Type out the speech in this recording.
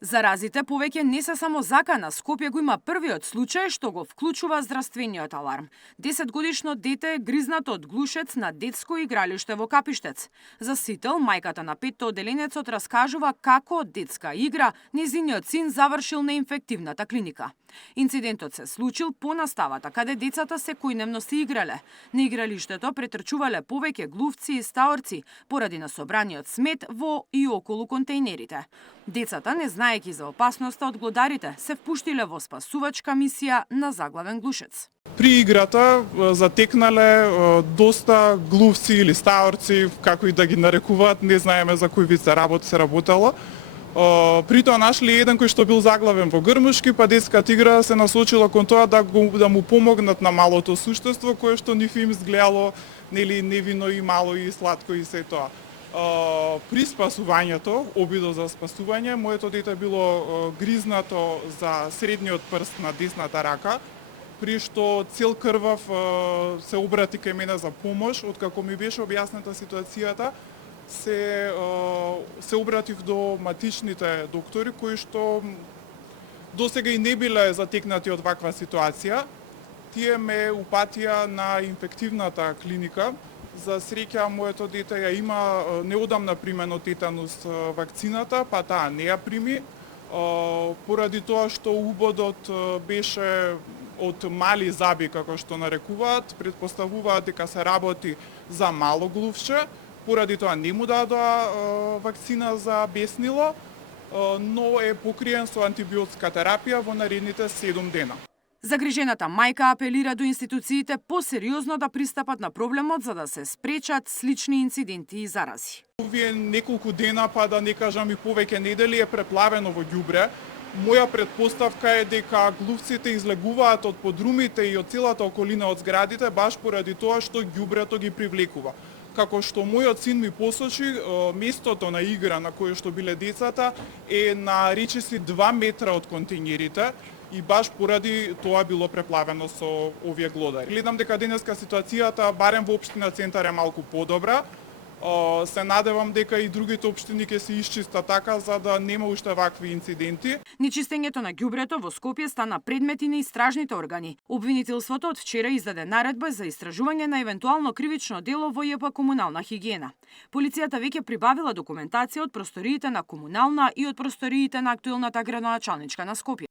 Заразите повеќе не се само закана. Скопје го има првиот случај што го вклучува здравствениот аларм. 10-годишно дете е гризнато од глушец на детско игралиште во Капиштец. За Сител, мајката на 5-оделенецот раскажува како од детска игра нејзиниот син завршил на инфективната клиника. Инцидентот се случил по наставата, каде децата секојдневно се играле. На игралиштето претрчувале повеќе глувци и стаорци поради насобраниот смет во и околу контејнерите. Децата, не знаејќи за опасноста од глодарите, се впуштиле во спасувачка мисија на заглавен глушец. При играта затекнале доста глувци или стаорци, како и да ги нарекуваат, не знаеме за кој вид се работело. При тоа нашли еден кој што бил заглавен во грмушки, па детската игра се насочила кон тоа да му помогнат на малото суштество кое што нив им изгледало невино и мало и сладко и се тоа. При спасувањето, обидот за спасување, моето дете било гризнато за средниот прст на десната рака, при што цел крвав се обрати кај мене за помош. Откако ми беше објаснета ситуацијата, се обратив до матичните доктори кои што досега и не биле затекнати од ваква ситуација. Тие ме упатија на инфективната клиника. За среќа, моето дете ја има неодамна примено тетанус вакцината, па таа не ја прими, поради тоа што убодот беше од мали заби, како што нарекуваат, предпоставуваат дека се работи за мало глувче, поради тоа не му дадоа вакцина за беснило, но е покриен со антибиотска терапија во наредните 7 дена. Загрижената мајка апелира до институциите посериозно да пристапат на проблемот за да се спречат слични инциденти и зарази. Овие неколку дена, па да не кажам и повеќе недели, е преплавено во ѓубре. Моја претпоставка е дека глувците излегуваат од подрумите и од целата околина од зградите баш поради тоа што ѓубрето ги привлекува. Како што мојот син ми посочи, местото на игра на кое што биле децата е на речиси 2 метра од контејнерите и баш поради тоа било преплавено со овие глодари. Гледам дека денеска ситуацијата барем во општина Центар е малку подобра. Се надевам дека и другите општини ќе се исчистат така за да нема уште вакви инциденти. Нечистењето на ѓубрето во Скопје стана предмет и на истражните органи. Обвинителството од вчера издаде наредба за истражување на евентуално кривично дело во ЈП Комунална хигиена. Полицијата веќе прибавила документација од просториите на Комунална и од просториите на актуелната градоначалничка на Скопје.